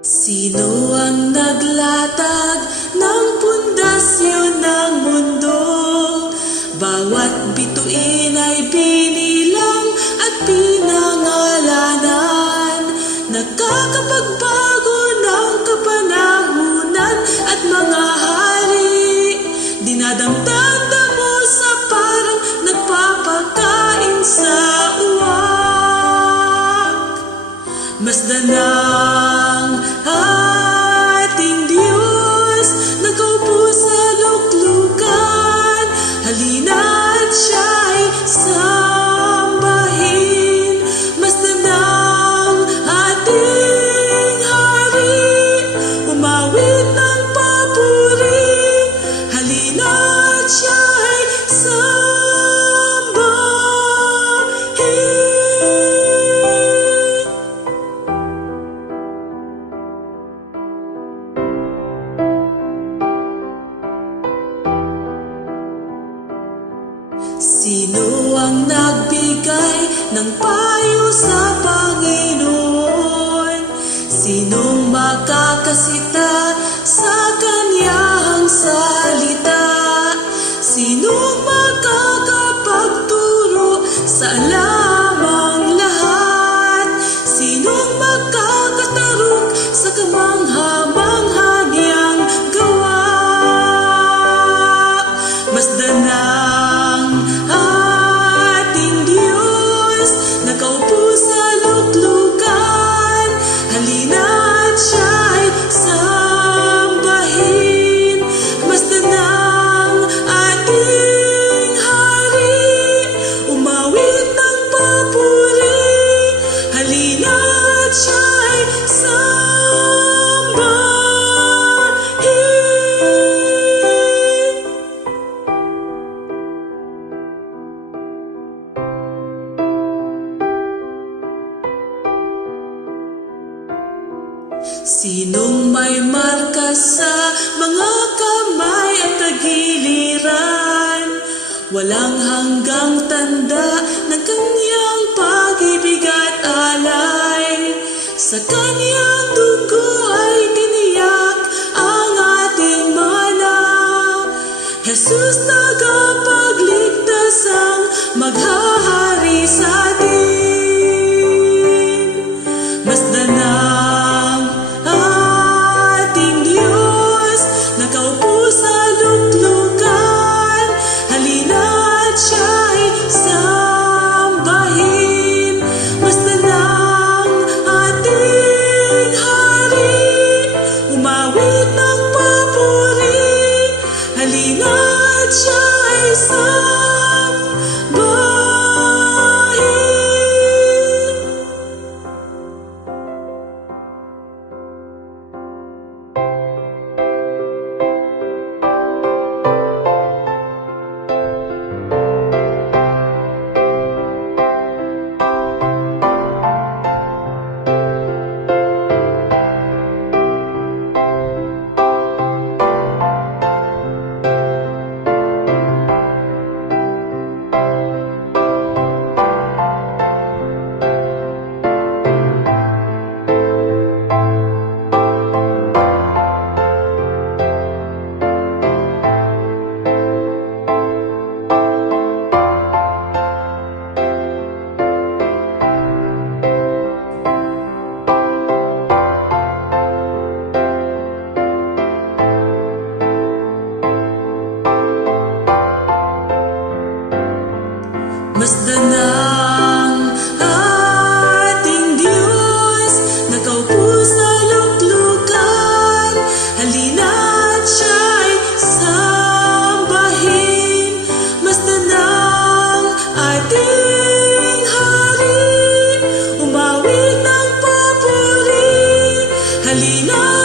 Sino ang naglatag ng pundasyon ng mundo? Bawat bituin ay binilang at pinangalanan. Nakakapagbago ng kapanahunan at mga hari. Dinadamdam mo sa parang nagpapakain sa uwak. Masdan ng ating Diyos, nakaupo sa luklukan. Halina't siya'y sambahin. Masdan ng ating Hari, umawit ng papuri. Halina't siya'y sambahin. Sino ang nagbigay ng payo sa Panginoon? Sinong makakasita sa Kanyang salita? Sinong makakapagturo sa alamang lahat? Sinong makakatarok sa kamangha-mangha niyang gawa? Masdan ng ating Diyos, nakaupo sa luklukan. Halina't siya'y sambahin. Masdan ng ating Hari, umawit ng papuri. Halina't siya'y sambahin. Sinong may marka sa mga kamay at tagiliran? Walang hanggang tanda ng Kanyang pag-ibig at alay. Sa Kanyang dugo ay tiniyak ang ating mana. Jesus tagapagligtas ang maghahari sa atin. Masdan ng ating Diyos, nakaupo sa luklukan. Halina't siya'y sambahin. Masdan ng ating Hari, umawit ng papuri. Halina't siya'y sambahin. Masdan ng ating Diyos, nakaupo sa luklukan. Halina't siya'y sambahin. Masdan ng ating Hari, umawit ng papuri. Halina't